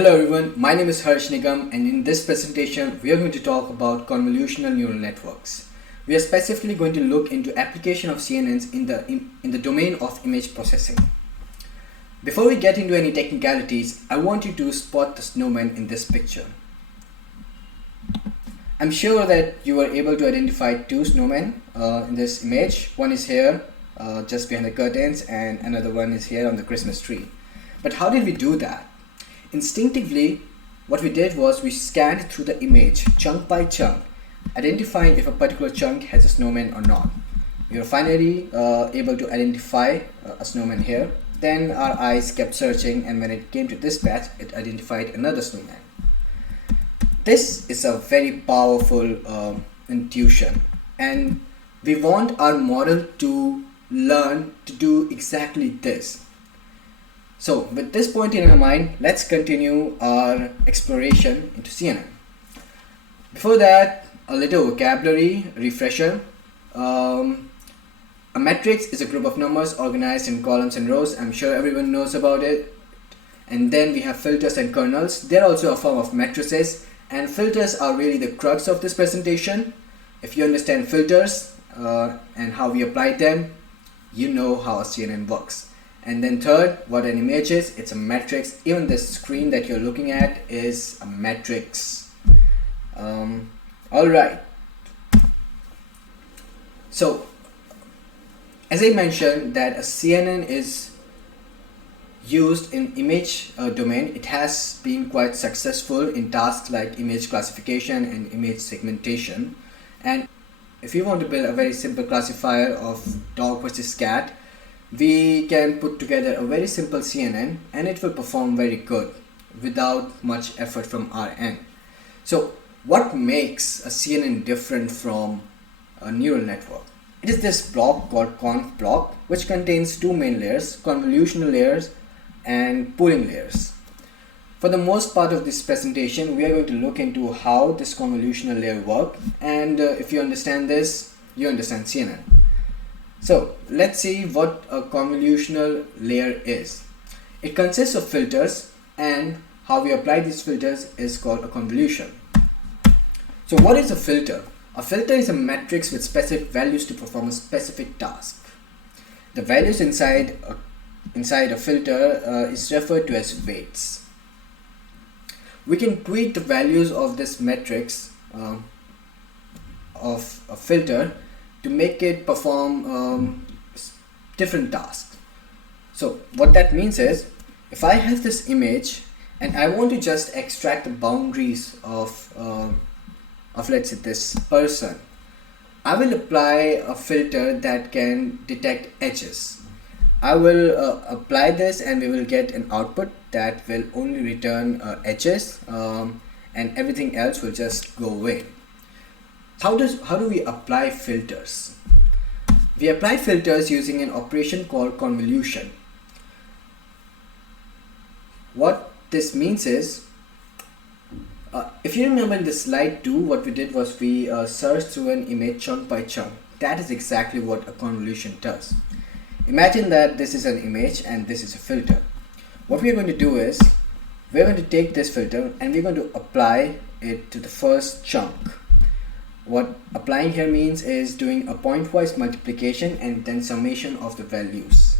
Hello everyone, my name is Harsh Nigam, and in this presentation we are going to talk about convolutional neural networks. We are specifically going to look into application of CNNs in the domain of image processing. Before we get into any technicalities, I want you to spot the snowman in this picture. I'm sure that you were able to identify two snowmen in this image. One is here just behind the curtains, and another one is here on the Christmas tree. But how did we do that? Instinctively, what we did was we scanned through the image chunk by chunk, identifying if a particular chunk has a snowman or not. We were finally able to identify a snowman here. Then our eyes kept searching, and when it came to this patch, it identified another snowman. This is a very powerful intuition, and we want our model to learn to do exactly this. So with this point in our mind, let's continue our exploration into CNN. Before that, a little vocabulary refresher. A matrix is a group of numbers organized in columns and rows. I'm sure everyone knows about it. And then we have filters and kernels. They're also a form of matrices, and filters are really the crux of this presentation. If you understand filters and how we apply them, you know how a CNN works. And then third, what an image is, it's a matrix. Even the screen that you're looking at is a matrix. Alright. So, as I mentioned that a CNN is used in image domain. It has been quite successful in tasks like image classification and image segmentation. And if you want to build a very simple classifier of dog versus cat, we can put together a very simple CNN and it will perform very good without much effort from our end. So what makes a CNN different from a neural network? It is this block called conv block, which contains two main layers, convolutional layers and pooling layers. For the most part of this presentation, we are going to look into how this convolutional layer works, and if you understand this, you understand CNN. So let's see what a convolutional layer is. It consists of filters, and how we apply these filters is called a convolution. So what is a filter? A filter is a matrix with specific values to perform a specific task. The values inside a filter is referred to as weights. We can tweak the values of this matrix of a filter to make it perform different tasks. So what that means is, if I have this image and I want to just extract the boundaries of let's say this person, I will apply a filter that can detect edges. I will apply this and we will get an output that will only return edges and everything else will just go away. How do we apply filters? We apply filters using an operation called convolution. What this means is, if you remember in the slide 2, what we did was we searched through an image chunk by chunk. That is exactly what a convolution does. Imagine that this is an image and this is a filter. What we're going to do is, we're going to take this filter and we're going to apply it to the first chunk. What applying here means is doing a pointwise multiplication and then summation of the values.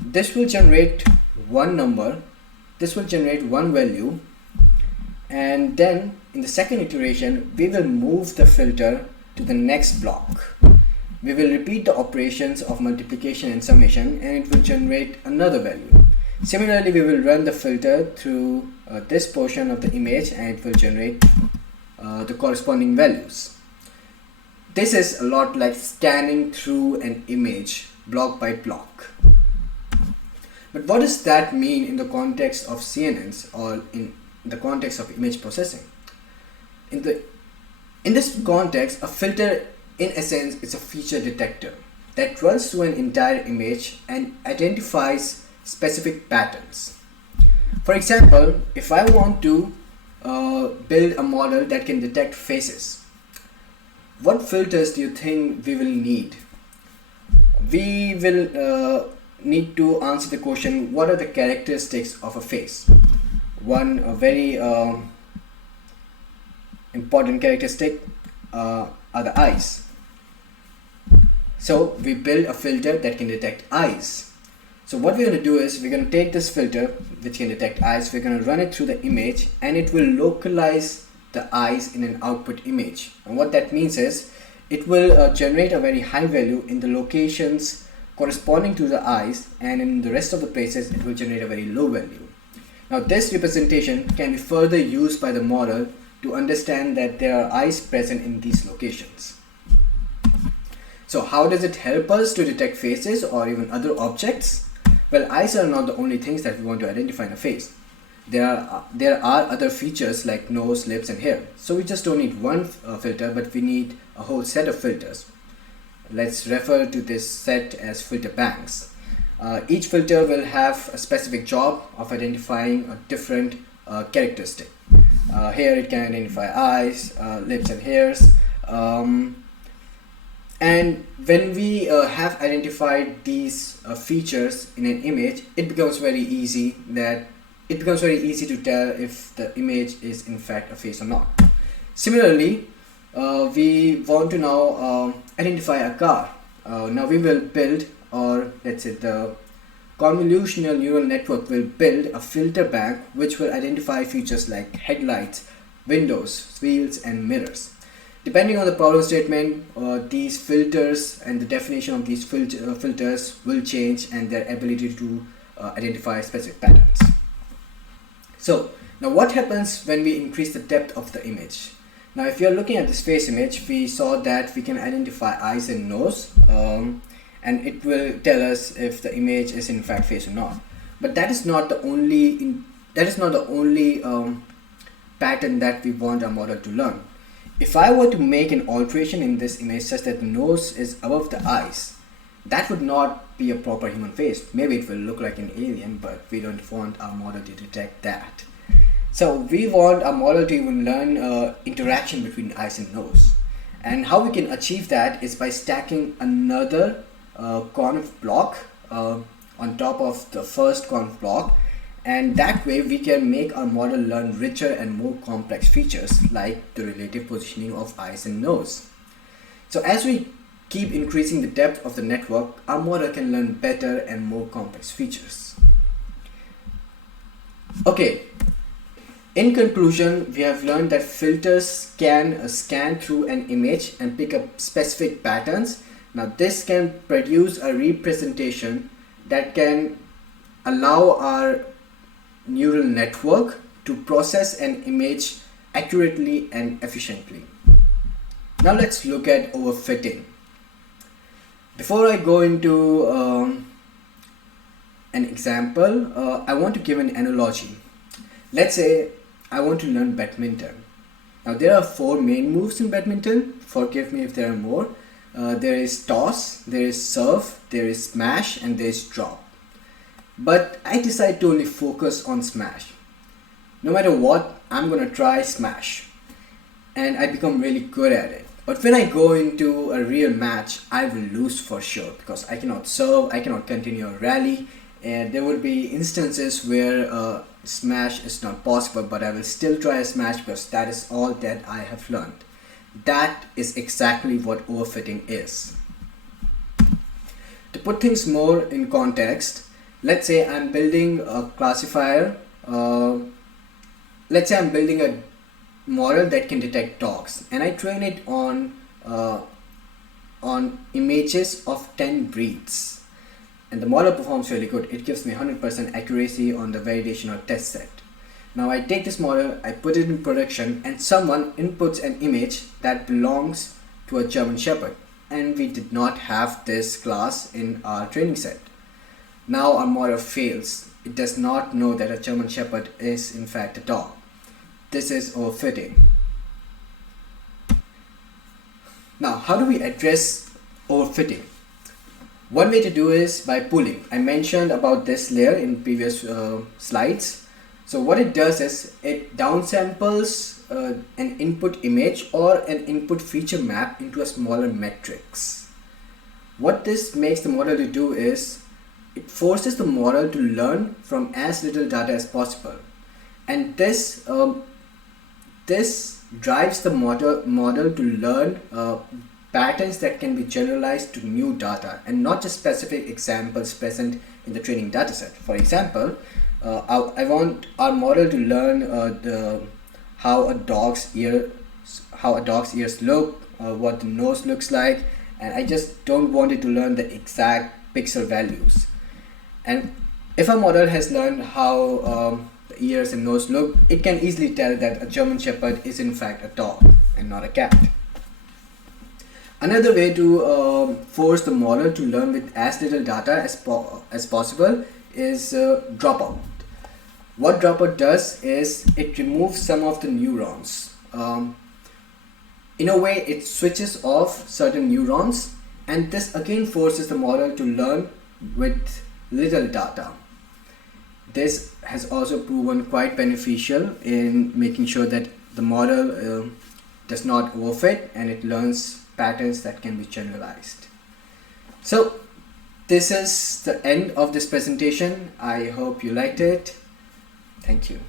This will generate one number, this will generate one value, and then in the second iteration we will move the filter to the next block. We will repeat the operations of multiplication and summation and it will generate another value. Similarly, we will run the filter through this portion of the image and it will generate the corresponding values. This is a lot like scanning through an image block by block. But what does that mean in the context of CNNs or in the context of image processing? In this context, a filter in essence is a feature detector that runs through an entire image and identifies specific patterns. For example, if I want to build a model that can detect faces, what filters do you think we will need? We will need to answer the question, what are the characteristics of a face? one very important characteristic are the eyes. So we build a filter that can detect eyes. So what we're going to do is we're going to take this filter which can detect eyes, we're going to run it through the image, and it will localize the eyes in an output image. And what that means is it will generate a very high value in the locations corresponding to the eyes, and in the rest of the places it will generate a very low value. Now this representation can be further used by the model to understand that there are eyes present in these locations. So how does it help us to detect faces or even other objects? Well, eyes are not the only things that we want to identify in a face. There are other features like nose, lips and hair. So we just don't need one filter, but we need a whole set of filters. Let's refer to this set as filter banks. Each filter will have a specific job of identifying a different characteristic. Here it can identify eyes, lips and hairs. And when we have identified these features in an image, it becomes very easy to tell if the image is in fact a face or not. Similarly, we want to now identify a car. Now we will build, or let's say the convolutional neural network will build a filter bank which will identify features like headlights, windows, wheels and mirrors. Depending on the problem statement, these filters and the definition of these filters will change, and their ability to identify specific patterns. So now what happens when we increase the depth of the image? Now if you are looking at this face image, we saw that we can identify eyes and nose, and it will tell us if the image is in fact face or not. But that is not the only pattern that we want our model to learn. If I were to make an alteration in this image such that the nose is above the eyes, that would not be a proper human face. Maybe it will look like an alien, but we don't want our model to detect that. So we want our model to even learn interaction between eyes and nose. And how we can achieve that is by stacking another conv block on top of the first conv block, and that way we can make our model learn richer and more complex features like the relative positioning of eyes and nose. So as we keep increasing the depth of the network, our model can learn better and more complex features. Okay, in conclusion, we have learned that filters can scan through an image and pick up specific patterns. Now this can produce a representation that can allow our neural network to process an image accurately and efficiently. Now let's look at overfitting. Before I go into an example, I want to give an analogy. Let's say I want to learn badminton. Now there are 4 main moves in badminton. Forgive me if there are more. There is toss, there is serve, there is smash and there is drop. But I decide to only focus on smash. No matter what, I'm gonna try smash, and I become really good at it. But when I go into a real match, I will lose for sure, because I cannot serve, I cannot continue a rally, and there would be instances where smash is not possible, but I will still try a smash because that is all that I have learned. That is exactly what overfitting is. To put things more in context, let's say I'm building a classifier. Let's say I'm building a model that can detect dogs, and I train it on images of 10 breeds, and the model performs really good. It gives me 100% accuracy on the validation or test set. Now I take this model, I put it in production, and someone inputs an image that belongs to a German Shepherd, and we did not have this class in our training set. Now our model fails. It does not know that a German Shepherd is in fact a dog. This is overfitting. Now, how do we address overfitting? One way to do is by pooling. I mentioned about this layer in previous slides. So what it does is it downsamples an input image or an input feature map into a smaller matrix. What this makes the model to do is it forces the model to learn from as little data as possible. And this drives the model to learn patterns that can be generalized to new data and not just specific examples present in the training dataset. For example, I want our model to learn how a dog's ears look, what the nose looks like, and I just don't want it to learn the exact pixel values. And if a model has learned how the ears and nose look, it can easily tell that a German Shepherd is in fact a dog and not a cat. Another way to force the model to learn with as little data as possible is dropout. What dropout does is it removes some of the neurons. In a way, it switches off certain neurons, and this again forces the model to learn with little data. This has also proven quite beneficial in making sure that the model does not overfit and it learns patterns that can be generalized. So this is the end of this presentation. I hope you liked it. Thank you.